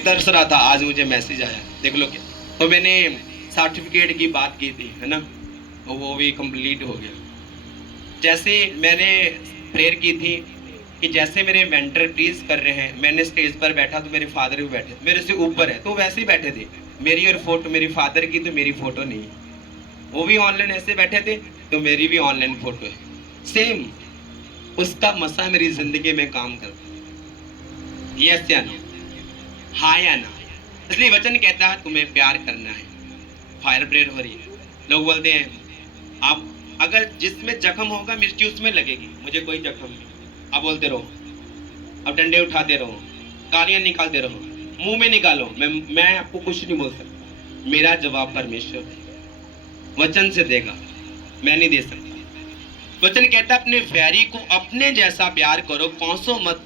तरस रहा था, आज मुझे मैसेज आया, देख लो क्या। तो मैंने सर्टिफिकेट की बात की थी, है ना, तो वो भी कंप्लीट हो गया। जैसे मैंने प्रेयर की थी कि जैसे मेरे मेंटर प्लीज कर रहे हैं, मैंने स्टेज पर बैठा तो मेरे फादर भी बैठे, मेरे से ऊपर है तो वैसे ही बैठे थे। मेरी और फोटो मेरी फादर की, तो मेरी फोटो नहीं है। वो भी ऑनलाइन ऐसे बैठे थे, तो मेरी भी ऑनलाइन फोटो है सेम। उसका मसा मेरी जिंदगी में काम करता है। यस या नो, हाँ या ना। इसलिए वचन कहता है तुम्हें प्यार करना है। फायर ब्रेड हो रही है, लोग बोलते हैं आप अगर जिसमें जख्म होगा मिर्ची उसमें लगेगी, मुझे कोई जख्म नहीं। आप बोलते रहो, अब डंडे उठाते रहो, गालियां निकालते रहो, मुंह में निकालो, मैं आपको कुछ नहीं बोल सकता। मेरा जवाब परमेश्वर वचन से देगा, मैं नहीं दे सकता। वचन कहता अपने वैरी को अपने जैसा प्यार करो, कौसो मत।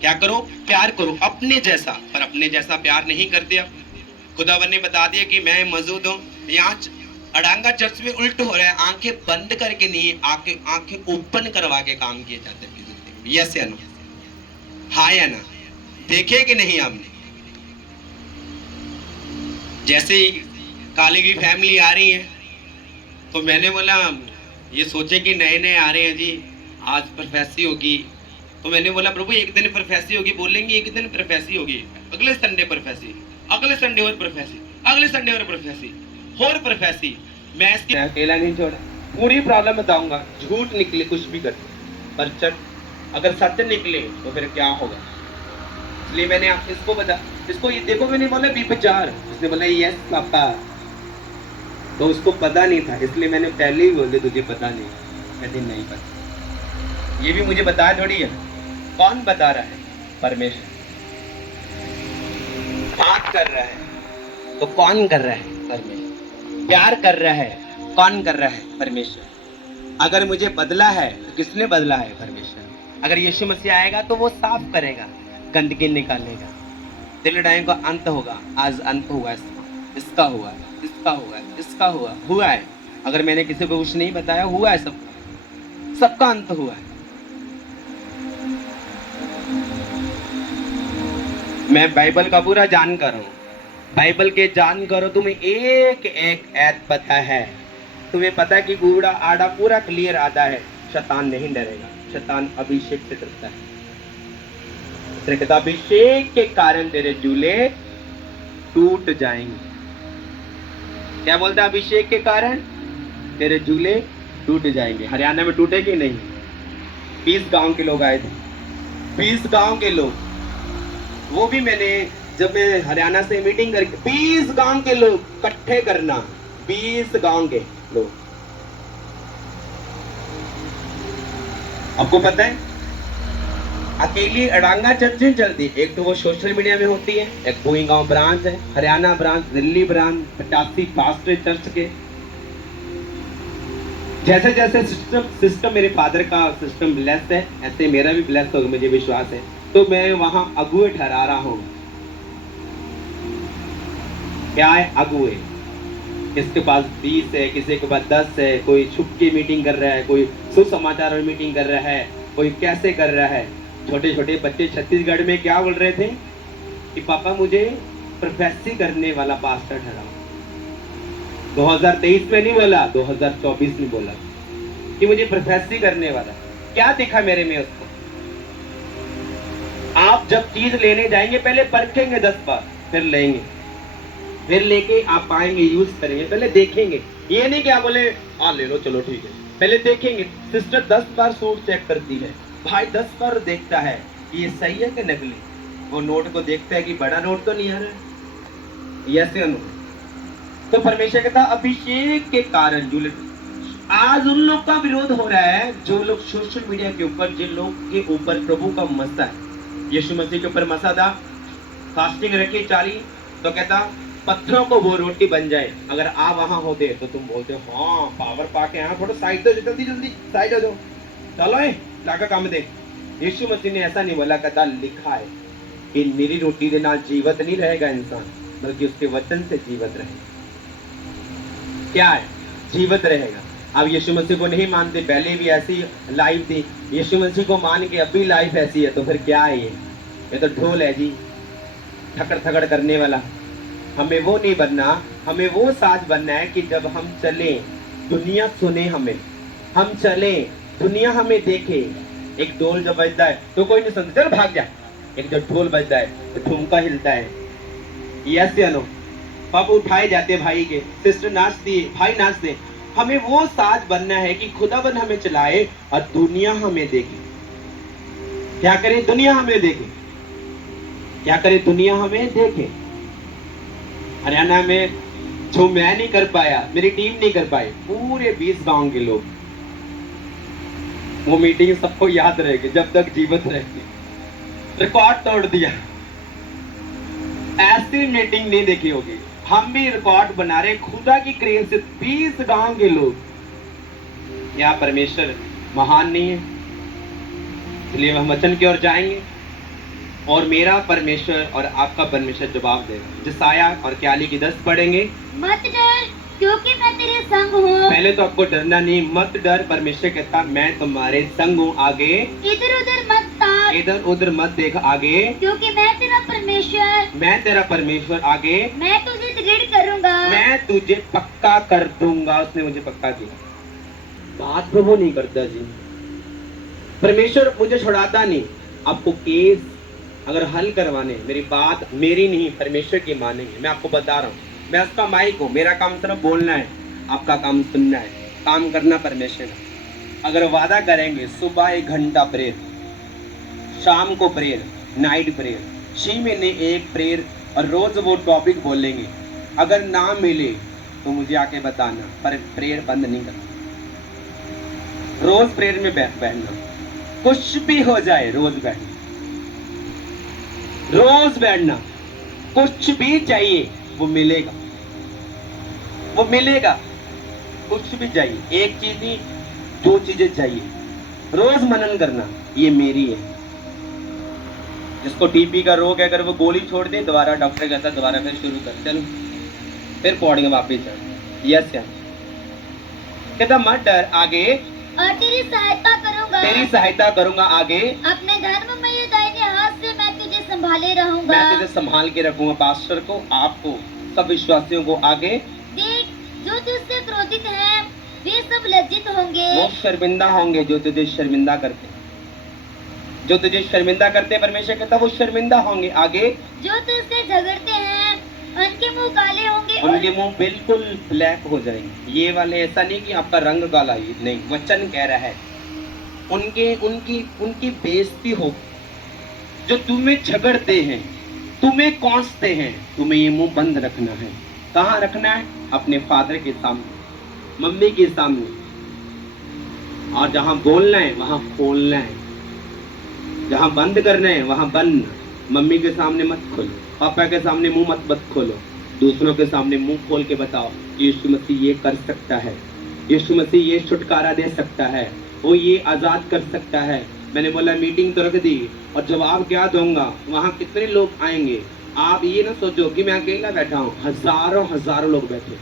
क्या करो? प्यार करो अपने जैसा। पर अपने जैसा प्यार नहीं करते। अब खुदावन ने बता दिया कि मैं मौजूद हूँ। यहाँ अड़ांगा चर्च में उल्ट हो रहा है, आंखें बंद करके नहीं, आंखें ओपन करवा के काम किए जाते हैं। यस या नो, हाँ या ना? देखे कि नहीं आपने? जैसे ही काली की फैमिली आ रही है, तो मैंने बोला ये सोचे कि नए नए आ रहे हैं जी, आज प्रोफेसी होगी। तो मैंने बोला प्रभु एक दिन प्रोफेसी होगी, बोलेंगे एक दिन प्रोफेसी होगी, अगले संडे प्रोफेसी, अगले संडे और प्रोफेसी, अगले संडे और प्रोफेसी और प्रोफेसी। मैं इसकी अकेला नहीं छोड़ा, पूरी प्रॉब्लम बताऊंगा। झूठ निकले कुछ भी कर, पर चट अगर सत्य निकले तो फिर क्या होगा। इसलिए मैंने आप इसको बता, इसको ये देखो, मैंने बोला विचार, इसने बोला यस पापा। तो उसको पता नहीं था, इसलिए मैंने पहले ही बोल दिया तुझे पता नहीं। कहती नहीं पता। ये भी मुझे बताया थोड़ी है, कौन बता रहा है? परमेश्वर। बात कर रहा है तो कौन कर रहा है? परमेश्वर। प्यार कर रहा है, कौन कर रहा है? परमेश्वर। अगर मुझे बदला है तो किसने बदला है? परमेश्वर। अगर यीशु मसीह आएगा तो वो साफ करेगा, गंदगी निकालेगा, दिलडाई का अंत होगा। आज अंत हुआ, इसका हुआ, इसका हुआ, इसका हुआ है। अगर मैंने किसी को कुछ नहीं बताया, हुआ है, सबका अंत हुआ है। मैं बाइबल का पूरा जानकार हूँ, बाइबल के जानकार हो। तुम्हें एक एक ऐत पता है, तुम्हें पता है कि कूड़ा आड़ा पूरा क्लियर आता है। शैतान नहीं डरेगा, शैतान अभिषेक से डरता है। कहता अभिषेक के कारण तेरे जूले टूट जाएंगे। क्या बोलता है? अभिषेक के कारण तेरे जूले टूट जाएंगे। हरियाणा में टूटे कि नहीं? 20 गांव के लोग आए थे, 20 गांव के लोग। वो भी मैंने, जब मैं हरियाणा से मीटिंग करके 20 गांव के लोग इकट्ठे करना, 20 गांव के लोग। आपको पता है अकेली अड़ांगा चर्च नहीं चलती, एक तो वो सोशल मीडिया में होती है, एक भूई गांव ब्रांच है, Haryana branch, Delhi branch, 85 pastor church के। जैसे जैसे सिस्टम मेरे फादर का सिस्टम ब्लेस है, ऐसे मेरा भी ब्लेस होगा, मुझे विश्वास है। तो मैं वहां अगुए ठहरा रहा हूं। क्या है? अगुए। किसके पास 20 है, किसी के पास 10 है, कोई छुप के मीटिंग कर रहा है, कोई सुसमाचार में मीटिंग कर रहा है, कोई कैसे कर रहा है। छोटे छोटे बच्चे छत्तीसगढ़ में क्या बोल रहे थे कि पापा मुझे प्रोफेसी करने वाला पास्टर ठहराओ। 2023 में नहीं बोला, 2024 में बोला कि मुझे प्रोफेसी करने वाला। क्या दिखा मेरे में उसको? आप जब चीज लेने जाएंगे पहले परखेंगे 10 बार, फिर लेंगे, फिर लेके आप पाएंगे, यूज करेंगे, पहले देखेंगे। ये नहीं कि आप बोले हाँ ले लो चलो ठीक है, पहले देखेंगे। सिस्टर 10 बार सूट चेक करती है, भाई 10 बार देखता है कि ये सही है कि नकली। वो नोट को देखता है कि बड़ा नोट तो नहीं आ रहा है। यस या नो? तो परमेश्वर कहता अभिषेक के कारण जूले। आज उन लोग का विरोध हो रहा है जो लोग सोशल मीडिया के ऊपर, जिन लोग के ऊपर प्रभु का मसा है, यीशु मसीह के ऊपर मसा था, फास्टिंग रखी 40, तो कहता पत्थरों को वो रोटी बन जाए। अगर आप वहां होते तो तुम बोलते हाँ पावर पाके यहाँ थोड़ा साइड दो, जल्दी जल्दी साइड हो जाओ, चलो लाका काम दे। यीशु मसीह ने ऐसा नहीं बोला, कहता लिखा है कि मेरी रोटी के नाल जीवित नहीं रहेगा इंसान, बल्कि उसके वचन से जीवित रहेगा। क्या है? जीवित रहेगा। अब यीशु मसीह को नहीं मानते, पहले भी ऐसी लाइफ थी, यीशु मसीह को मान के अब भी लाइफ ऐसी है, तो फिर क्या है? ये तो ढोल है जी। ठकर ठकर करने वाला। हमें वो नहीं बनना, हमें वो साज बनना है कि जब हम चले दुनिया सुने हमें, हम चले दुनिया हमें देखे। एक ढोल जब बजता है तो कोई नहीं सुनता, चल भाग जा। एक जब ढोल बजता है तो ठुमका हिलता है, यस या नो। पाप उठाए जाते भाई के, सिस्टर नाचती है, भाई नाचते। हमें वो साज बनना है कि खुदाबंद हमें चलाए और दुनिया हमें देखे। क्या करे दुनिया हमें देखे, क्या करे दुनिया हमें देखे। हरियाणा में जो मैं नहीं कर पाया, मेरी टीम नहीं कर पाई, पूरे 20 गांव के लोग, वो मीटिंग सबको याद रहेगी जब तक जीवित रहेगी। रिकॉर्ड तोड़ दिया, ऐसी मीटिंग नहीं देखी होगी। हम भी रिकॉर्ड बना रहे खुदा की क्रेज से, 20 गांव के लोग। क्या परमेश्वर महान नहीं है? इसलिए हम वचन की ओर जाएंगे और मेरा परमेश्वर और आपका परमेश्वर जवाब देगा। जसाया और क्याली की 10 पढ़ेंगे। मत डर क्योंकि मैं तेरे संग हूँ। पहले तो आपको डरना नहीं, मत डर। परमेश्वर कहता मैं तुम्हारे संग हूँ। आगे इधर उधर मत ताक, इधर उधर मत देख। आगे क्योंकि मैं तेरा परमेश्वर, मैं तेरा परमेश्वर। आगे मैं तुझे दृढ़ करूँगा, मैं तुझे पक्का कर दूंगा। उसने मुझे पक्का किया। बात प्रभु नहीं करता जी, परमेश्वर मुझे छुड़ाता नहीं। आपको केस अगर हल करवाने, मेरी बात मेरी नहीं परमेश्वर की मानेंगे। मैं आपको बता रहा हूँ, मैं उसका माइक हूँ, मेरा काम सिर्फ बोलना है, आपका काम सुनना है, काम करना परमेश्वर का। अगर वादा करेंगे सुबह 1 घंटा प्रेयर, शाम को प्रेयर, नाइट प्रेयर, 6 महीने 1 प्रेयर, और रोज वो टॉपिक बोलेंगे। अगर ना मिले तो मुझे आके बताना, पर प्रेयर बंद नहीं करना। रोज प्रेयर में बैठना, कुछ भी हो जाए रोज बैठना, रोज बैठना। कुछ भी चाहिए वो मिलेगा, वो मिलेगा। कुछ भी चाहिए, एक चीज नहीं 2 चीजें चाहिए। रोज मनन करना, ये मेरी है। जिसको टीबी का रोग है, अगर वो गोली छोड़ दे, दोबारा डॉक्टर कहता दोबारा फिर शुरू कर, चलो फिर पौड़ियां वापिस चढ़। यस या कहता मत डर। आगे और तेरी सहायता करूँगा, तेरी सहायता करूंगा। आगे अपने धर्ममय दाहिने हाथ से मैं तुझे संभाले रहूंगा, मैं तुझे संभाल के रखूंगा। पास्टर को, आपको, सब विश्वासियों को। आगे देख जो तुझसे क्रोधित है वे सब लज्जित होंगे, वो शर्मिंदा होंगे जो तुझे शर्मिंदा करते, जो तुझे शर्मिंदा करते। परमेश्वर कहता वो शर्मिंदा होंगे। आगे जो तुझसे झगड़ते हैं उनके मुंह काले होंगे, उनके मुंह बिल्कुल ब्लैक हो जाएंगे। ये वाले ऐसा नहीं कि आपका रंग काला ही नहीं, वचन कह रहा है उनकी बेइज्जती हो। जो तुम्हें झगड़ते हैं, तुम्हें कोसते हैं, तुम्हें ये मुंह बंद रखना है। कहाँ रखना है? अपने फादर के सामने, मम्मी के सामने। और जहां बोलना है वहां खोलना है, जहां बंद करना है वहां बंद। मम्मी के सामने मत खोलो, पापा के सामने मुंह मत खोलो, दूसरों के सामने मुंह खोल के बताओ यीशु मसीह ये कर सकता है, यीशु मसीह ये छुटकारा दे सकता है, वो ये आजाद कर सकता है। मैंने बोला मीटिंग तो रख दी और जवाब क्या दूंगा, वहां कितने लोग आएंगे। आप ये ना सोचो कि मैं अकेला बैठा हूँ, हजारों हजारों लोग बैठे।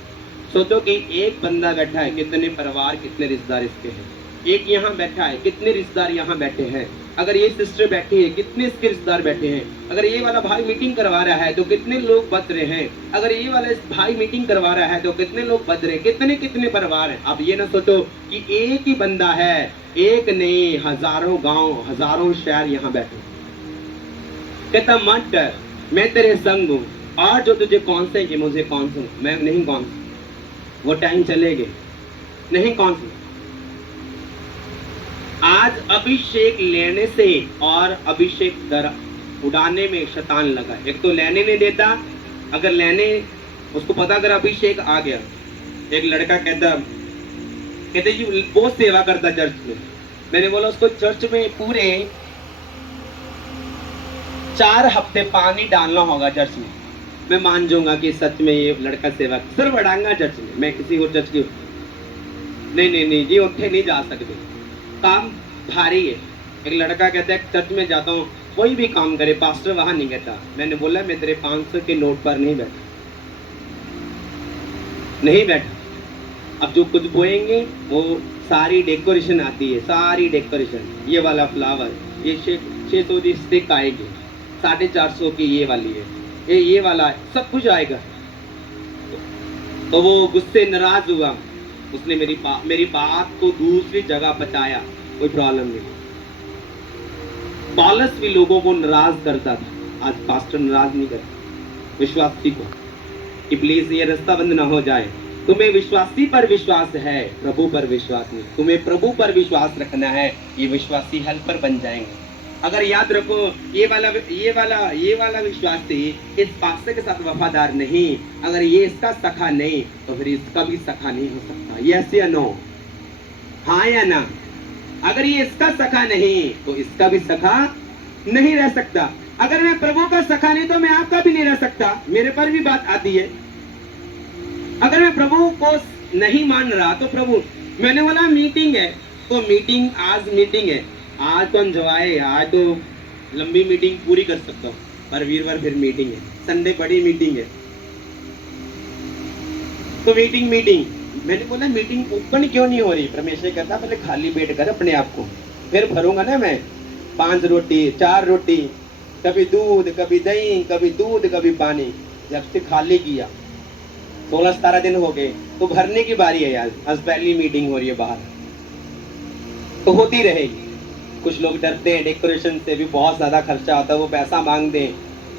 सोचो कि एक बंदा बैठा है, कितने परिवार, कितने रिश्तेदार इसके हैं। एक यहाँ बैठा है, कितने रिश्तेदार यहाँ बैठे हैं। अगर ये सिस्टर बैठी है, कितने इसके रिश्तेदार बैठे हैं। अगर ये वाला भाई मीटिंग करवा रहा है तो कितने लोग बच रहे हैं। अगर ये वाला भाई मीटिंग करवा रहा है तो कितने लोग बच रहे हैं, कितने कितने परिवार हैं। अब ये ना सोचो कि एक ही बंदा है, एक नहीं, हजारों गांव, हजारों शहर यहाँ बैठे। कहता मत डर, मैं तेरे संग हूँ। और जो तुझे कौन से कि मुझे कौन से, मैं नहीं कौन से, वो टाइम चलेगे नहीं कौन से। आज अभिषेक लेने से और अभिषेक दर उड़ाने में शैतान लगा। एक तो लेने नहीं देता, अगर लेने उसको पता अगर अभिषेक आ गया। एक लड़का कहते जी बहुत सेवा करता चर्च में। मैंने बोला उसको चर्च में पूरे 4 हफ्ते पानी डालना होगा चर्च में, मैं मान जाऊंगा कि सच में ये लड़का सेवा सिर्फ बढ़ाऊंगा चर्च में। मैं किसी और चर्च की नहीं जी, उठे नहीं जा सकते, काम भारी है। एक लड़का कहता है चर्च में जाता हूँ, कोई भी काम करे पास्टर वहां नहीं कहता। मैंने बोला मैं तेरे 500 के नोट पर नहीं बैठा, नहीं बैठा। अब जो कुछ बोएंगे वो सारी डेकोरेशन आती है, सारी डेकोरेशन, ये वाला फ्लावर, ये 600 की स्टिक आएगी, 450 की ये वाली है, ये वाला है, सब कुछ आएगा। तो वो गुस्से नाराज हुआ, उसने मेरी बात को दूसरी जगह पहुंचाया, कोई प्रॉब्लम नहीं। पौलुस भी लोगों को नाराज करता था, आज पास्टर नाराज नहीं करता विश्वासी को कि प्लीज ये रास्ता बंद ना हो जाए। तुम्हें विश्वासी पर विश्वास है, प्रभु पर विश्वास नहीं। तुम्हें प्रभु पर विश्वास रखना है, ये विश्वासी हेल्पर बन जाएंगे। अगर याद रखो, ये वाला विश्वासी इस पास्टर के साथ वफादार नहीं, अगर ये इसका सखा नहीं तो फिर इसका भी सखा नहीं हो सकता। यस या नो, हाँ या ना? अगर ये इसका सखा नहीं तो इसका भी सखा नहीं रह सकता। अगर मैं प्रभु का सखा नहीं तो मैं आपका भी नहीं रह सकता। मेरे पर भी बात आती है। अगर मैं प्रभु को नहीं मान रहा तो प्रभु, मैंने बोला मीटिंग है तो मीटिंग, आज मीटिंग है, आज तो एंजॉय, आज तो लंबी मीटिंग पूरी कर सकता हूँ, पर वीरवार फिर मीटिंग है, संडे बड़ी मीटिंग है। तो मीटिंग मैंने बोला मीटिंग ओपन क्यों नहीं हो रही? परमेश्वर कहता पहले खाली पेट कर अपने आप को, फिर भरूंगा ना मैं 5 रोटी 4 रोटी, कभी दूध कभी दही, कभी दूध कभी पानी। जब से खाली किया 16-17 दिन हो गए तो भरने की बारी है यार। आज पहली मीटिंग हो रही है बाहर, तो होती रहेगी। कुछ लोग डरते हैं, डेकोरेशन से भी बहुत ज्यादा खर्चा होता है, वो पैसा मांगते हैं।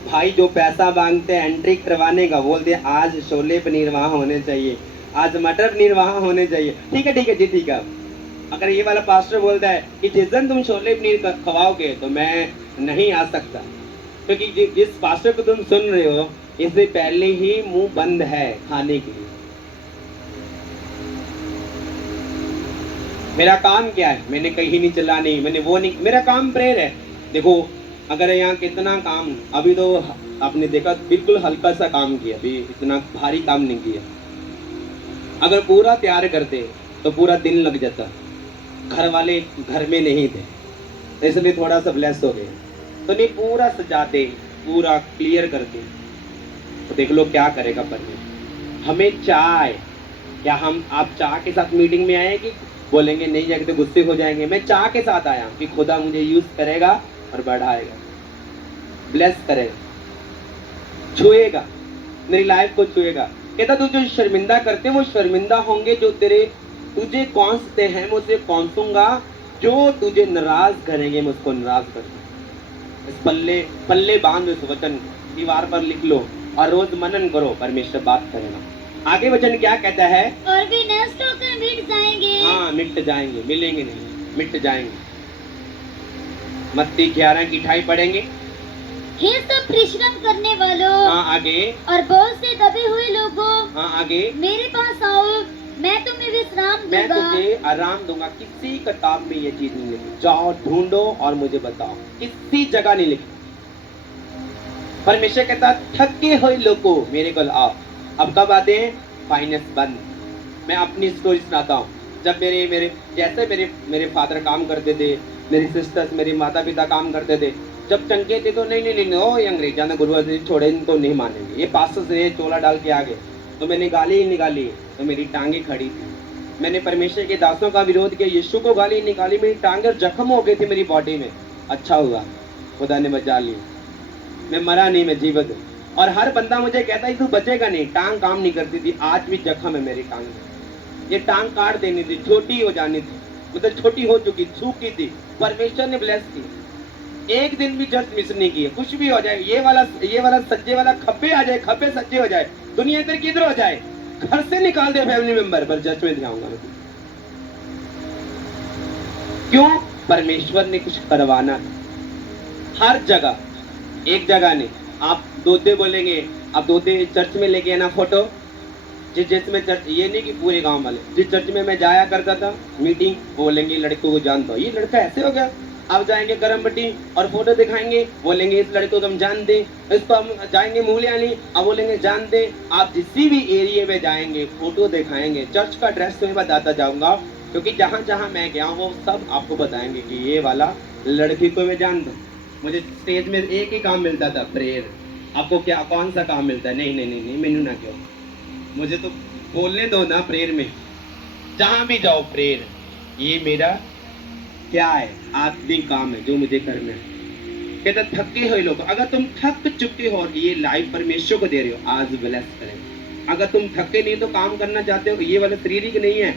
भाई जो पैसा मांगते हैं एंट्री करवाने का, बोलते हैं आज छोले पनीर वहाँ होने चाहिए, आज मटर पनीर वहाँ होने चाहिए। ठीक है जी, ठीक है। अगर ये वाला पास्टर बोलता है कि जिस दिन तुम छोले पनीर खवाओगे तो मैं नहीं आ सकता, क्योंकि जिस पास्टर को तुम सुन रहे हो इससे पहले ही मुंह बंद है खाने के लिए। मेरा काम क्या है? मैंने कहीं नहीं चलानी, मैंने वो नहीं, मेरा काम प्रेयर है। देखो अगर यहाँ कितना काम, अभी तो आपने देखा बिल्कुल हल्का सा काम किया, अभी इतना भारी काम नहीं किया। अगर पूरा तैयार करते तो पूरा दिन लग जाता। घर वाले घर में नहीं थे इसलिए थोड़ा सा ब्लेस हो गए, तो नहीं पूरा सजाते, पूरा क्लियर करते, तो देख लो क्या करेगा परमेश्वर। हमें चाय, क्या हम आप चाय के साथ मीटिंग में आए कि बोलेंगे नहीं जाके तो गुस्से हो जाएंगे? मैं चाय के साथ आया कि खुदा मुझे यूज करेगा और बढ़ाएगा, ब्लेस करेगा, छुएगा, मेरी लाइफ को छुएगा। कहता तू जो शर्मिंदा करते वो शर्मिंदा होंगे, जो तुझे कौंसते हैं मैं उसे कौंसूंगा, जो तुझे नाराज करेंगे मैं उसको नाराज करूंगा। इस पल्ले बांध इस वचन, दीवार पर लिख लो और रोज मनन करो, परमेश्वर बात करेगा। आगे वचन क्या कहता है? और भी नष्ट होकर मिट जाएंगे। हाँ, मिट जाएंगे, मिलेंगे नहीं, मिट जाएंगे। मत्ती 11 की 28 पढ़ेंगे। हे सब परिश्रम करने वालों, हाँ आगे, और बहुत से दबे हुए लोगों, हाँ आगे, मेरे पास आओ, मैं तुम्हें विश्राम दूंगा। मैं तुझे आराम दूंगा। किसी किताब में ये चीज नहीं लिखी, जाओ ढूंढो और मुझे बताओ, किसी जगह नहीं लिखी। परमेश्वर कहता थके हुए लोगों मेरे को आओ। अब कब आते हैं? फाइनेंस बंद। मैं अपनी स्टोरी सुनाता हूँ। जब मेरे फादर काम करते थे, मेरी सिस्टर्स, मेरे माता पिता काम करते थे, जब चंगे थे तो नहीं ओ ये अंग्रेजा ने गुरु छोड़े, इनको नहीं मानेंगे, ये पास से चोला डाल के आ गए, तो मैंने गाली निकाली तो मेरी टांगे खड़ी थी। मैंने परमेश्वर के दासों का विरोध किया, यीशु को गाली निकाली, मेरी टांगे जख्म हो गई थी मेरी बॉडी में। अच्छा हुआ खुदा ने बचा ली, मैं मरा नहीं, मैं जीवित हूँ। और हर बंदा मुझे कहता है तू बचेगा नहीं, टांग काम नहीं करती थी, आज भी जख्म है मेरी टांग में। ये टांग काट देनी थी, छोटी हो जानी थी, मतलब छोटी हो चुकी, सूखी थी, परमेश्वर ने ब्लेस की। एक दिन भी जस्ट मिस नहीं किया। कुछ भी हो जाए, ये वाला सज्जे वाला खब्बे आ जाए, खब्बे सज्जे हो जाए, दुनिया इधर किधर हो जाए, घर से निकाल दे फैमिली मेंबर, पर जस्ट में जाऊंगा। क्यों? परमेश्वर ने कुछ करवाना हर जगह, एक जगह नहीं। आप दोते बोलेंगे, आप दोते चर्च में लेके आना फोटो, जिसमें चर्च, ये नहीं कि पूरे गांव वाले, जिस चर्च में मैं जाया करता था मीटिंग, बोलेंगे लड़कों को जानता हो, ये लड़का ऐसे हो गया। अब जाएंगे करम पट्टी और फोटो दिखाएंगे, बोलेंगे इस लड़के को हम जानते, इसको हम जाएंगे मूल्यानी, अब बोलेंगे जानते। आप जिस भी एरिया में जाएंगे फोटो दिखाएंगे। चर्च का ड्रेस तो मैं बताता जाऊंगा, क्योंकि जहाँ जहाँ मैं गया वो सब आपको बताएंगे कि ये वाला लड़की को मैं जानता हूँ। मुझे स्टेज में एक ही काम मिलता था, प्रेयर। आपको क्या कौन सा काम मिलता है? नहीं मैनू ना क्यों, मुझे तो बोलने दो ना प्रेयर में। जहाँ भी जाओ प्रेयर, ये मेरा क्या है, आत्मिक काम है जो मुझे करना है। कहता थके हुए लोग, अगर तुम थक चुके हो और ये लाइव परमेश्वर को दे रहे हो, आज ब्लेस करें। अगर तुम थके नहीं तो काम करना चाहते हो, ये वाला शारीरिक नहीं है,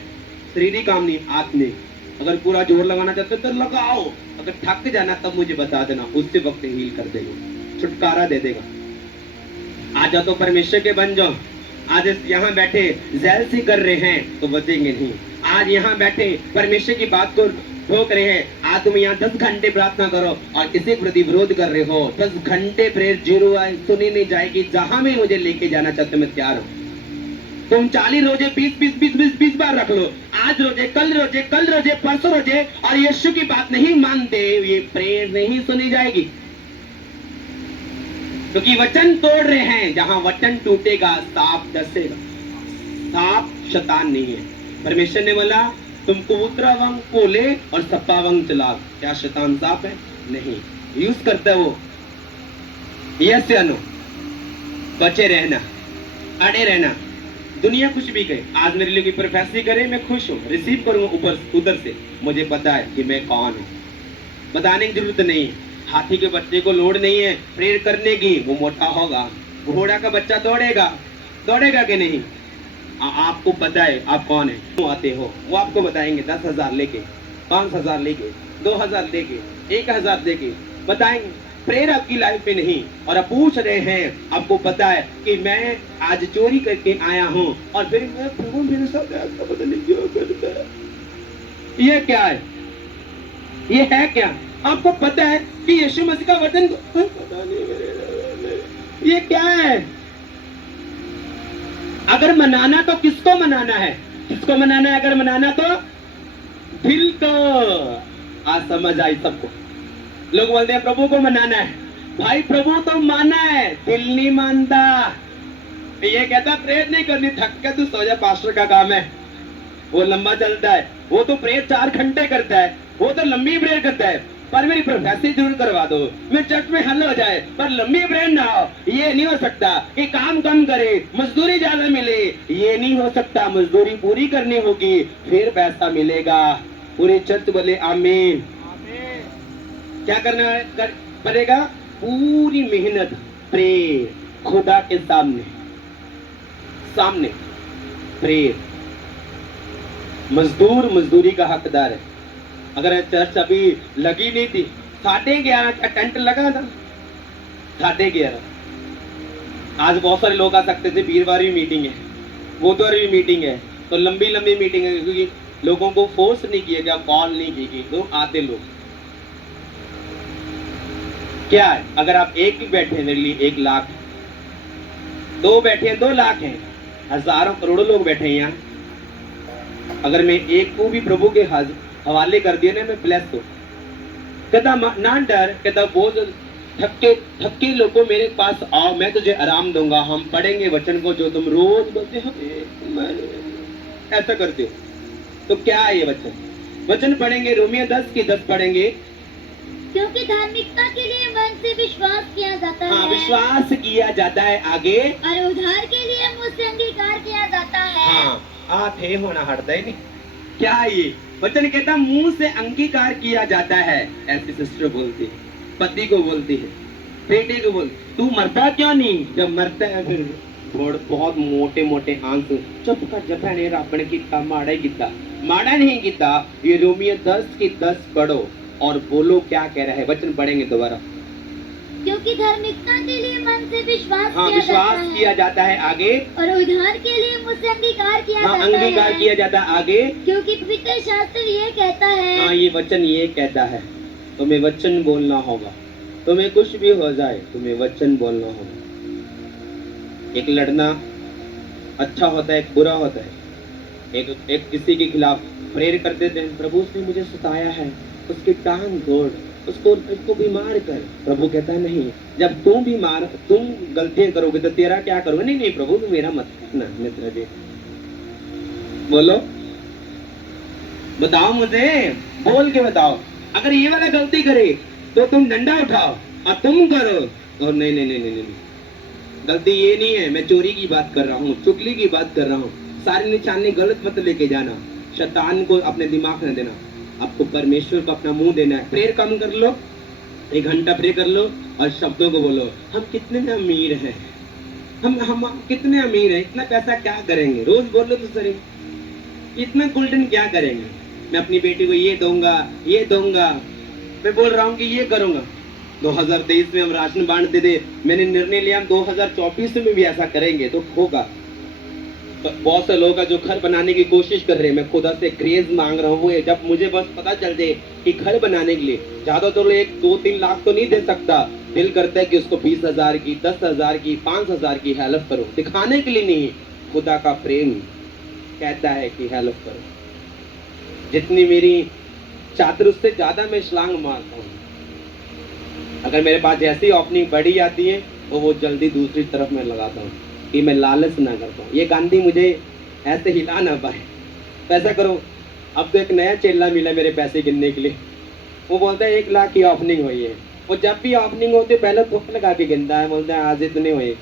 शारीरिक काम नहीं, आत्मिक। अगर पूरा जोर लगाना चाहते हो तो लगाओ, अगर थक जाना तब मुझे बता देना, उसी वक्त हील कर देगा, छुटकारा दे देगा। आ जाओ तो परमेश्वर के बन जाओ। आज यहाँ बैठे जेलसी कर रहे हैं तो बचेंगे नहीं। आज यहाँ बैठे परमेश्वर की बात को ठोक रहे हैं, आज तुम यहाँ 10 घंटे प्रार्थना करो और किसी के प्रति विरोध कर रहे हो, 10 घंटे प्रेयर जीरो सुनी नहीं जाएगी। जहां में मुझे लेके जाना चाहते मैं तैयार हूँ। तुम 40 रोजे 20 बार रख लो, आज रोजे, कल रोजे, परसों रोजे, और यीशु की बात नहीं मानते, ये प्रेयर नहीं सुनी जाएगी। क्योंकि वचन तोड़ रहे हैं। जहां वचन टूटेगा सांप डसेगा। सांप शैतान नहीं है। परमेश्वर ने बोला तुम कबूतरा वांग कोले और सप्पा वांग चलाओ। क्या शैतान सांप है? नहीं, यूज करता है वो। यस या नो? बचे रहना, अड़े रहना। दुनिया कुछ भी कहे, आज मेरे लिए कोई प्रोफेसरी करे, मैं खुश हूँ, रिसीव करूंगा ऊपर उधर से। मुझे पता है कि मैं कौन हूँ, बताने की जरूरत नहीं है। हाथी के बच्चे को लोड नहीं है प्रेयर करने की, वो मोटा होगा। घोड़ा का बच्चा दौड़ेगा कि नहीं? आपको पता है आप कौन है, क्यों आते हो, वो आपको बताएंगे। 10,000 लेके, 5,000 लेके, 2,000 लेके, 1,000 लेके बताएंगे। प्रेयर आपकी लाइफ में नहीं। और आप पूछ रहे हैं, आपको पता है कि मैं आज चोरी करके आया हूँ और फिर मैं प्रभु मेरे साथ ऐसा पता नहीं क्यों करता है। ये क्या है? ये है क्या? आपको पता है कि यीशु मसीह का वचन पता नहीं मेरे, ये क्या है? अगर मनाना तो किसको मनाना है? किसको मनाना है? अगर मनाना तो दिल को। आज समझ आई सबको। लोग बोलते हैं प्रभु को मनाना है। भाई प्रभु तो माना है, दिल नहीं मानता। ये कहता प्रेयर नहीं करनी, थक के तू सो जा, पास्टर का काम है, वो लंबा चलता है। वो तो प्रेयर 4 घंटे करता है, वो तो लंबी प्रेयर करता है। पर मेरी प्रोफेसरी जरूर करवा दो, मैं चर्च में हल हो जाए, पर लंबी प्रेयर ना हो। ये नहीं हो सकता कि काम कम करे, मजदूरी ज्यादा मिले। ये नहीं हो सकता, मजदूरी पूरी करनी होगी, फिर पैसा मिलेगा। पूरे चर्च बोले आमीन। क्या करना पड़ेगा? पूरी मेहनत, प्रेयर, खुदा के सामने प्रेयर। मजदूर मजदूरी का हकदार है। अगर चर्च अभी लगी नहीं थी, 11:30 का टेंट लगा था, 11:30। आज बहुत सारे लोग आ सकते थे, वीरवार भी मीटिंग है, बुधवार भी मीटिंग है, तो लंबी मीटिंग है, क्योंकि लोगों को फोर्स नहीं किया गया, कॉल नहीं की गई, तो आते लोग। क्या है? अगर आप एक ही बैठे मेरे लिए 1 लाख, 2 बैठे हैं 2 लाख हैं, हजारों करोड़ों लोग बैठे हैं यहाँ। अगर मैं एक को भी प्रभु के हवाले कर दिया ना, मैं ब्लेस हो। कहता ना डर, कहता बोझ थके लोगों मेरे पास आओ, मैं तुझे आराम दूंगा। हम पढ़ेंगे वचन को जो तुम रोज बोलते हो, ऐसा करते हो। तो क्या है ये वचन पढ़ेंगे, रोमियो 10 की 10 पढ़ेंगे। क्योंकि धार्मिकता के लिए मन से विश्वास किया जाता है। विश्वास किया जाता है आगे, और उद्धार के लिए मुझ से अंगीकार किया जाता है। आप है होना हटता ही नहीं। क्या है ये वचन? कहता मुंह से अंगीकार किया जाता है। ऐसी सिस्टर बोलती है, पति को बोलती है, बेटे को बोलती, तू मरता क्यों नहीं? जब मरता है फिर बहुत मोटे मोटे आंसू, चुप कर जब ने रब ने किया माड़ा ही किया, माड़ा नहीं किया। ये रोमियो 10 की 10 पढ़ो और बोलो क्या कह रहा है। वचन पढ़ेंगे दोबारा। क्योंकि धार्मिकता के लिए मन से विश्वास किया जाता है आगे, और उद्धार के लिए मुझसे अंगीकार किया जाता है। अंगीकार किया जाता है आगे, क्योंकि पवित्र शास्त्र ये कहता है। ये वचन ये कहता है। तुम्हें वचन बोलना होगा, तुम्हें कुछ भी हो जाए, तुम्हें वचन बोलना होगा। एक लड़ना अच्छा होता है, एक बुरा होता है। एक किसी के खिलाफ प्रेयर करते थे, प्रभु उसने मुझे सताया है, उसकी टांग तोड़, उसको बीमार कर। प्रभु कहता है नहीं, जब तुम गलतियां करोगे तो तेरा क्या करोगे? नहीं प्रभु तुम मेरा मत करना। मित्र जी बोलो, बताओ मुझे, बोल के बताओ। अगर ये वाला गलती करे तो तुम डंडा उठाओ और तुम करो। और नहीं, गलती ये नहीं है। मैं चोरी की बात कर रहा हूँ, चुगली की बात कर रहा हूँ। सारे निशाने गलत मत लेके जाना, शैतान को अपने दिमाग में देना। आपको परमेश्वर को अपना मुंह देना है। प्रेयर कम कर लो, 1 घंटा प्रे कर लो और शब्दों को बोलो, हम कितने अमीर हैं, हम कितने अमीर हैं, इतना पैसा क्या करेंगे। रोज बोलो तो सही, इतना गोल्डन क्या करेंगे। मैं अपनी बेटी को ये दूंगा, ये दूंगा, मैं बोल रहा हूँ कि ये करूंगा। 2023 में हम राशन बांटते थे, मैंने निर्णय लिया हम 2024 में भी ऐसा करेंगे तो होगा। तो बहुत से लोग जो घर बनाने की कोशिश कर रहे हैं, मैं खुदा से क्रेज मांग रहा हूँ। जब मुझे बस पता चल जाए कि घर बनाने के लिए ज्यादा तो 1-2-3 लाख तो नहीं दे सकता, दिल करता है कि उसको 20,000 की, 10,000 की, 5,000 की हेल्प करो, दिखाने के लिए नहीं, खुदा का प्रेम कहता है कि हेल्प करो। जितनी मेरी चादर उससे ज्यादा मैं छलांग मारता हूँ। अगर मेरे पास जैसी ओपनिंग बढ़ी आती है तो वो जल्दी दूसरी तरफ मैं लगाता हूँ कि मैं लालच ना करता हूँ, ये गांधी मुझे ऐसे हिला ना पाए। तो ऐसा करो, अब तो एक नया चेला मिला मेरे पैसे गिनने के लिए, वो बोलता है 1 लाख की ओपनिंग हुई है। वो जब भी ओपनिंग होती है पहले फोटो लगा के गिनता है, बोलता है आज इतने हुए।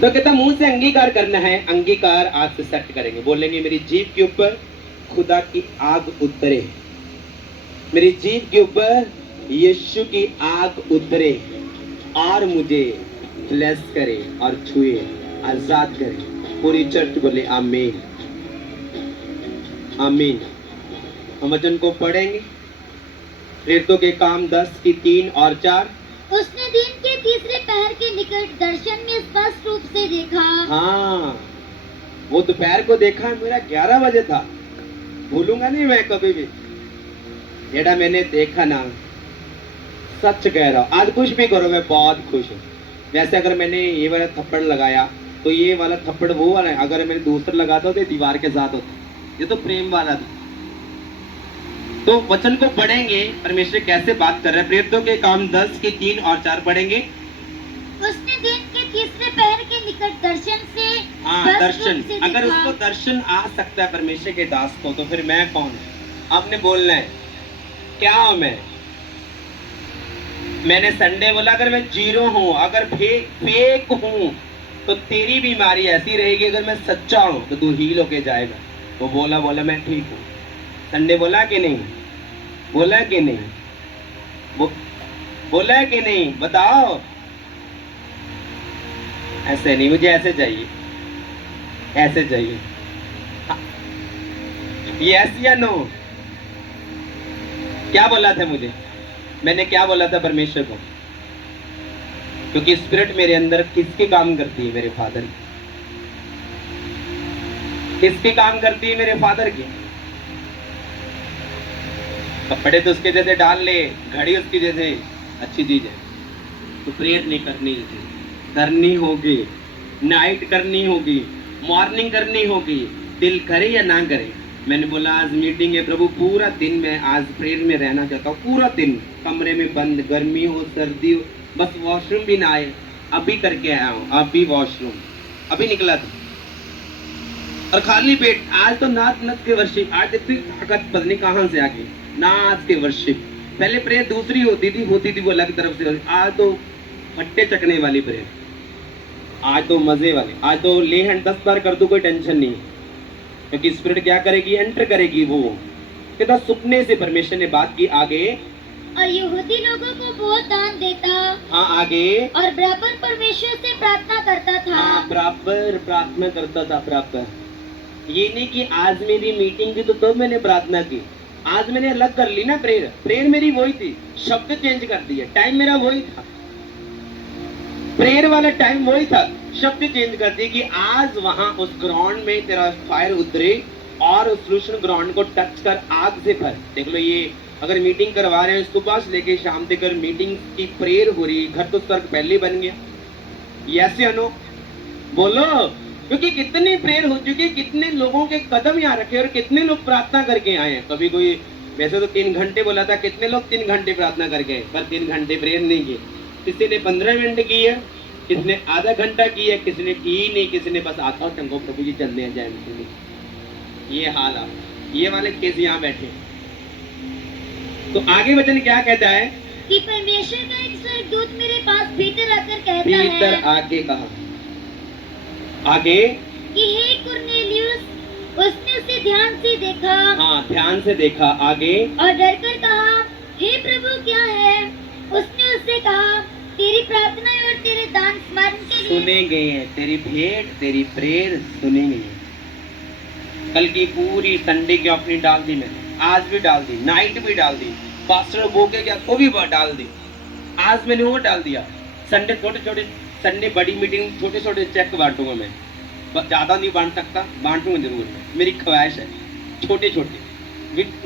तो कहता मुंह से अंगीकार करना है, अंगीकार आज से सेट करेंगे, बोलेंगे मेरी जीभ के ऊपर खुदा की आग उतरे, मेरी जीभ के ऊपर यीशु की आग उतरे और मुझे ब्लेस करे और छुए, आजाद करे। पूरी चर्च बोले आमीन, आमीन। हम वचन को पढ़ेंगे, प्रेरितों के काम 10 की 3 और 4। उसने दिन के तीसरे पहर के निकट दर्शन में स्पष्ट रूप से देखा। हाँ, वो दोपहर को देखा, मेरा 11 बजे था, भूलूंगा नहीं मैं कभी भी। जेड़ा मैंने देखा ना, सच कह रहा हूँ, आज कुछ भी करो मैं बहुत खुश हूँ। वैसे अगर मैंने ये वाला थप्पड़ लगाया तो ये वाला थप्पड़ वो वाला है, अगर मैंने दूसरा लगाता तो दीवार के साथ होता, ये तो प्रेम वाला था। तो वचन को पढ़ेंगे, परमेश्वर कैसे बात कर रहे हैं। प्रेरितों के काम 10 की 3 और 4 पढ़ेंगे। उसने दिन के तीसरे पहर के निकट दर्शन से हाँ, स्पष्ट दर्शन, रूप से अगर देखा। उसको दर्शन आ सकता है परमेश्वर के दास को, तो फिर मैं कौन हूँ। आपने बोलना है क्या हूं मैंने संडे बोला अगर मैं जीरो हूं, अगर फेक हूं तो तेरी बीमारी ऐसी रहेगी, अगर मैं सच्चा हूं तो तू हील होके जाएगा। वो बोला मैं ठीक हूं। संडे बोला कि नहीं, बोला कि नहीं, बोला कि नहीं, बताओ। ऐसे नहीं, मुझे ऐसे चाहिए, ऐसे चाहिए। यस या नो, क्या बोला था मुझे, मैंने क्या बोला था परमेश्वर को, क्योंकि स्पिरिट मेरे अंदर किसके काम करती है, मेरे फादर की। किसके काम करती है, मेरे फादर की। कपड़े तो उसके जैसे डाल ले, घड़ी उसकी जैसे, अच्छी चीज है, तो प्रेयर नहीं करनी है, करनी होगी, नाइट करनी होगी, मॉर्निंग करनी होगी, दिल करे या ना करे। मैंने बोला आज मीटिंग है प्रभु, पूरा दिन मैं आज प्रेयर में रहना चाहता हूँ, पूरा दिन कमरे में बंद, गर्मी हो सर्दी हो, बस वॉशरूम भी ना आए, अभी करके आया हूँ, अभी वॉशरूम अभी निकला था, और खाली पेट। आज तो नाच के वर्शिप, आज इतनी ताकत पता नहीं कहाँ से आ गई, नाच के वर्शिप। पहले प्रेयर दूसरी होती थी वो अलग तरफ से, आज तो फट्टे चकने वाली प्रेयर, आज तो मजे वाली, आज तो ले हैंड 10 बार कर दो, कोई टेंशन नहीं, क्योंकि स्पिरिट क्या करेगी, एंटर करेगी। वो कहता सुपने से परमेश्वर ने बात की। आगे, और यहूदी लोगों को बहुत दान देता। हाँ आगे, और बराबर परमेश्वर से प्रार्थना करता था। हाँ बराबर प्रार्थना करता था, बराबर। ये नहीं कि आज मेरी मीटिंग थी तो मैंने प्रार्थना की, आज मैंने अलग कर ली ना प्रेयर मेरी वही थी, शब्द चेंज कर दिए, टाइम मेरा वही था, प्रेयर वाला टाइम वही था, शब्द चेंज कर दिए कि आज वहां उस ग्राउंड में तेरा फायर उतरे और उस सोल्यूशन ग्राउंड को टच कर आग से भर। देख लो, ये अगर मीटिंग करवा रहे हैं सुबह से लेके शाम तक अगर मीटिंग की प्रेयर हो रही, घर तो स्वर्ग पहले बन गया। यस या नो बोलो, क्योंकि कितनी प्रेयर हो चुकी है, कितने लोगों के कदम यहाँ रखे और कितने लोग प्रार्थना करके आए हैं। कभी कोई वैसे तो 3 घंटे बोला था, कितने लोग 3 घंटे प्रार्थना करके आए, पर 3 घंटे प्रेयर नहीं की। किसी ने 15 मिनट की है, किसी ने आधा घंटा की है, किसी ने की नहीं, किसी ने बस आता और टंगो प्रभु जी चलने जाए। ये हाल है, ये वाले केस यहाँ बैठे। तो आगे वचन क्या कहता है कि परमेश्वर का एक स्वर्गदूत मेरे पास भीतर आकर कहता भीतर है, आके कहा, आगे कि हे कुरनेलियुस, उसने उसे ध्यान से देखा। हाँ ध्यान से देखा। आगे, और डरकर कहा, हे प्रभु क्या है? उसने उससे कहा, तेरी प्रार्थना और तेरे दान स्मरण के लिए सुने गए हैं, तेरी भेंट तेरी प्रेयर सुने गई है। कल की पूरी संडे की अपनी डाल दी मैंने, आज भी डाल दी, नाइट भी डाल दी, पास्टर बोके क्या वो भी डाल दी, आज मैंने वो डाल दिया। संडे छोटे छोटे, संडे बड़ी मीटिंग छोटे छोटे चेक बांटूंगा मैं, ज़्यादा नहीं बांट सकता, बांटूंगा जरूर मैं, मेरी ख्वाहिश है। छोटे छोटे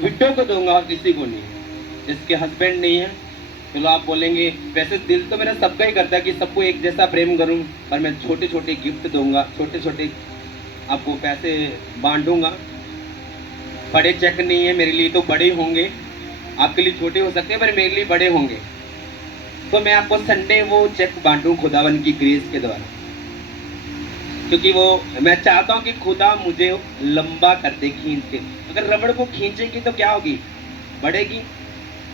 विडो को दूंगा और किसी को नहीं, जिसके हस्बैंड नहीं है। चलो आप बोलेंगे वैसे दिल तो मेरा सबका ही करता है कि सबको एक जैसा प्रेम करूं, पर मैं छोटे छोटे गिफ्ट दूंगा, छोटे छोटे आपको पैसे बांटूंगा। बड़े चेक नहीं है मेरे लिए, तो बड़े होंगे, आपके लिए छोटे हो सकते हैं पर मेरे लिए बड़े होंगे। तो मैं आपको संडे वो चेक बांटूं खुदावन की ग्रेस के द्वारा, क्योंकि वो मैं चाहता हूं कि खुदा मुझे लंबा कर दे खींच के। अगर रबड़ को खींचेगी तो क्या होगी, बढ़ेगी।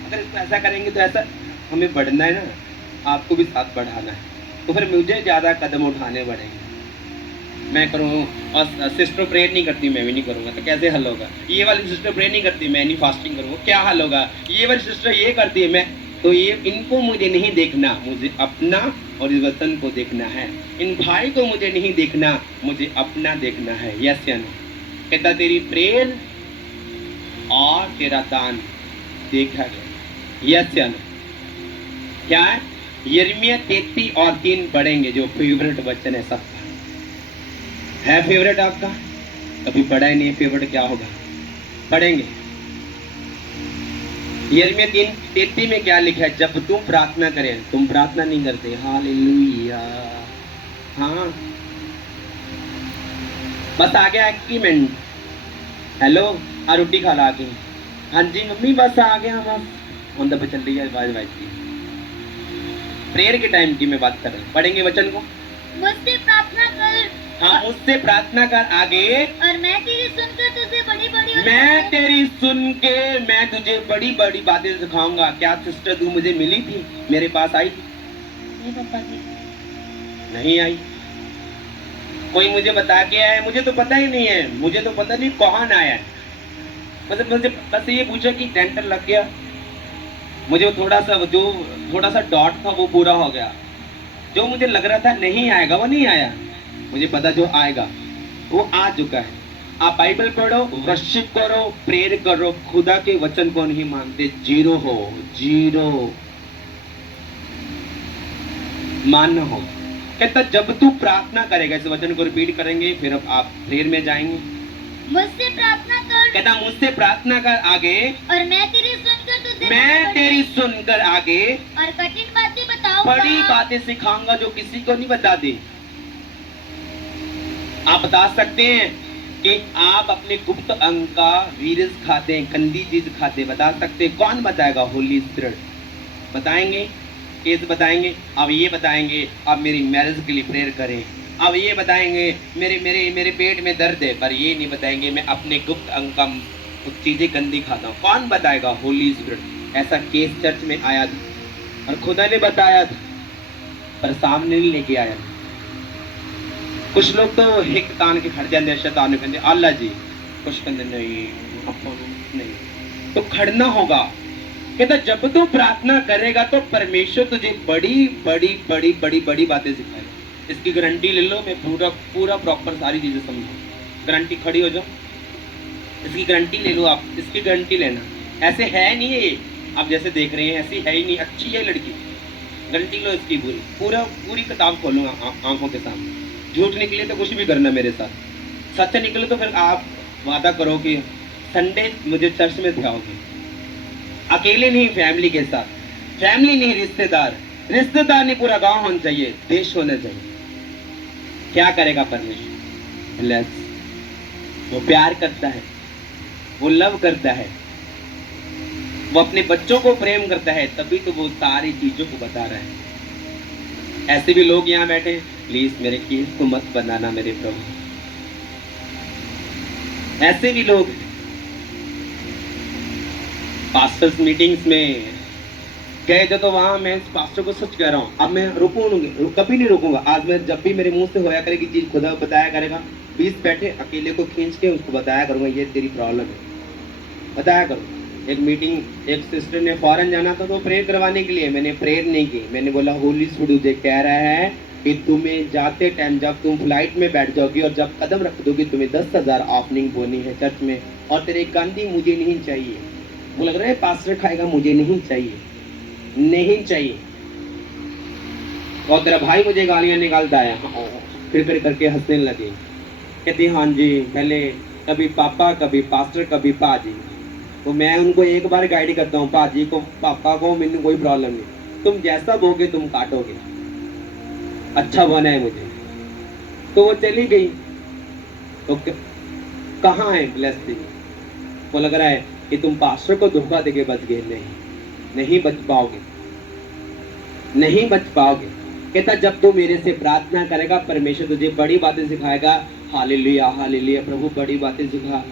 अगर इसको ऐसा करेंगे तो ऐसा, हमें बढ़ना है ना, आपको भी साथ बढ़ाना है, तो फिर मुझे ज़्यादा कदम उठाने पड़ेंगे। मैं करूँ और सिस्टर प्रेयर नहीं करती, मैं भी नहीं करूँगा, तो कैसे हल होगा। ये वाली सिस्टर प्रेयर नहीं करती, मैं नहीं फास्टिंग करूँगा, क्या हल होगा। ये वाली सिस्टर ये करती है, मैं तो ये इनको मुझे नहीं देखना, मुझे अपना और इस वतन को देखना है। इन भाई को मुझे नहीं देखना, मुझे अपना देखना है। यस या नो? कहता तेरी प्रेयर और तेरा दान देखा गया। यस या नो? क्या है? यिर्मयाह 33 और 3 पढ़ेंगे, जो फेवरेट वचन है सबका। है फेवरेट आपका? कभी पढ़ा ही नहीं, फेवरेट क्या होगा, पढ़ेंगे। यिर्मयाह 3:33 में क्या लिखा है? जब तुम प्रार्थना करें, तुम प्रार्थना नहीं करते, हालेलुया। हाँ, बस आ गया 1 मिनट, हेलो आ रोटी खा ला के, हाँ जी मम्मी बस आ गया, बस ऑन द पे चल रही है आवाज की। प्रेयर के टाइम की मैं बात कर रहा हूँ, पढ़ेंगे वचन को। मुझसे प्रार्थना कर, हाँ मुझसे प्रार्थना कर, आगे, और मैं तेरी सुनकर तुझे बड़ी बड़ी मैं तेरी सुन के मैं तुझे बड़ी बड़ी बातें सिखाऊंगा। क्या सिस्टर तू मुझे मिली थी, मेरे पास आई थी? नहीं पापा जी, नहीं आई। कोई मुझे बता के आया है, मुझे तो पता ही नहीं है, मुझे तो पता नहीं कौन आया है। मतलब मुझे बस ये पूछा कि टेंटर लग गया, मुझे थोड़ा सा डॉट था वो पूरा हो गया। जो मुझे लग रहा था नहीं आएगा वो नहीं आया, मुझे पता जो आएगा वो आ चुका है। आप बाइबल पढ़ो, वर्शिप करो, प्रेयर करो, खुदा के वचन को नहीं मानते, जीरो हो, जीरो मानना हो। कहता जब तू प्रार्थना करेगा, इस वचन को रिपीट करेंगे, फिर अब आप प्रेयर में जाएंगे। मुझसे प्रार्थना कर, कहता मुझसे प्रार्थना कर, आगे, और मैं तेरी सुनकर तुझे मैं तेरी सुनकर, आगे, और कठिन बातें बताऊंगा। बड़ी बातें सिखाऊंगा जो किसी को नहीं बता दी। आप बता सकते हैं कि आप अपने गुप्त अंग का वीरस खाते हैं, गंदी चीज खाते हैं, बता सकते हैं? कौन बताएगा? होली स्पिरिट बताएंगे, केस बताएंगे। अब ये बताएंगे आप मेरी मैरिज के लिए प्रेयर करें, अब ये बताएंगे मेरे मेरे मेरे पेट में दर्द है, पर ये नहीं बताएंगे मैं अपने गुप्त अंग का कुछ चीजें गंदी खाता हूँ। कौन बताएगा? होली स्पिरिट। ऐसा केस चर्च में आया था और खुदा ने बताया था, पर सामने नहीं लेके आया। कुछ लोग तो हिक तान के खड़ जाते, शैतान कहते अल्लाह जी, कुछ कहते नहीं, तो खड़ना होगा। कहता जब तू प्रार्थना करेगा तो परमेश्वर तुझे बड़ी बड़ी बड़ी बड़ी बड़ी बातें सिखाएगा। इसकी गारंटी ले लो, मैं पूरा प्रॉपर सारी चीजें समझाऊं। गारंटी, खड़ी हो जाओ, इसकी गारंटी ले लो आप, इसकी गारंटी लेना। ऐसे है नहीं है, आप जैसे देख रहे हैं ऐसी है ही नहीं, अच्छी है लड़की, गारंटी लो इसकी पूरी किताब खोलो आंखों के सामने। झूठ निकले तो कुछ भी करना मेरे साथ, सच निकले तो फिर आप वादा करो कि संडे मुझे चर्च में दिखाओगे। अकेले नहीं, फैमिली के साथ, फैमिली नहीं, रिश्तेदार नहीं, पूरा गांव होना चाहिए, देश होना चाहिए। क्या करेगा परमेश्वर? ब्लेस। वो प्यार करता है, वो लव करता है, वो अपने बच्चों को प्रेम करता है, तभी तो वो सारी चीजों को बता रहा है। ऐसे भी लोग यहाँ बैठे, प्लीज मेरे केस को मत बनाना मेरे प्रभु। ऐसे भी लोग पास्टर्स मीटिंग्स में गए थे, तो वहां मैं पास्टर को सच कह रहा हूँ, अब मैं कभी नहीं रुकूंगा। आज मैं जब भी मेरे मुंह से होया करेगी चीज, खुदा बताया करेगा, 20 बैठे अकेले को खींच के उसको बताया करूंगा, ये तेरी प्रॉब्लम है, बताया करूंगा। एक मीटिंग, एक सिस्टर ने फॉरेन जाना था तो प्रेयर करवाने के लिए, मैंने प्रेयर नहीं की। मैंने बोला होली स्पिरिट मुझे कह रहा है कि तुम्हें जाते टाइम जब तुम फ्लाइट में बैठ जाओगी और जब कदम रख दोगी तुम्हें 10,000 ऑफनिंग बोनी है चर्च में, और तेरे गांधी मुझे नहीं चाहिए। वो लग रहा है पास्टर खाएगा, मुझे नहीं चाहिए, नहीं चाहिए। और तेरा भाई मुझे गालियां निकालता है, फिर करके हंसने लगी। कहती हाँ जी, पहले कभी पापा कभी पास्टर कभी पाजी। तो मैं उनको एक बार गाइड करता हूँ, पाजी को पापा को मैंने कोई प्रॉब्लम नहीं, तुम जैसा बोगे तुम काटोगे, अच्छा बना है मुझे। तो वो चली गई। तो कहाँ है ब्लेसिंग? वो लग रहा है कि तुम पास्टर को धोखा देके बच गए। नहीं बच पाओगे, नहीं बच पाओगे। कहता जब तू मेरे से प्रार्थना करेगा परमेश्वर तुझे बड़ी बातें सिखाएगा। हालेलुया हालेलुया, प्रभु बड़ी बातें सिखा।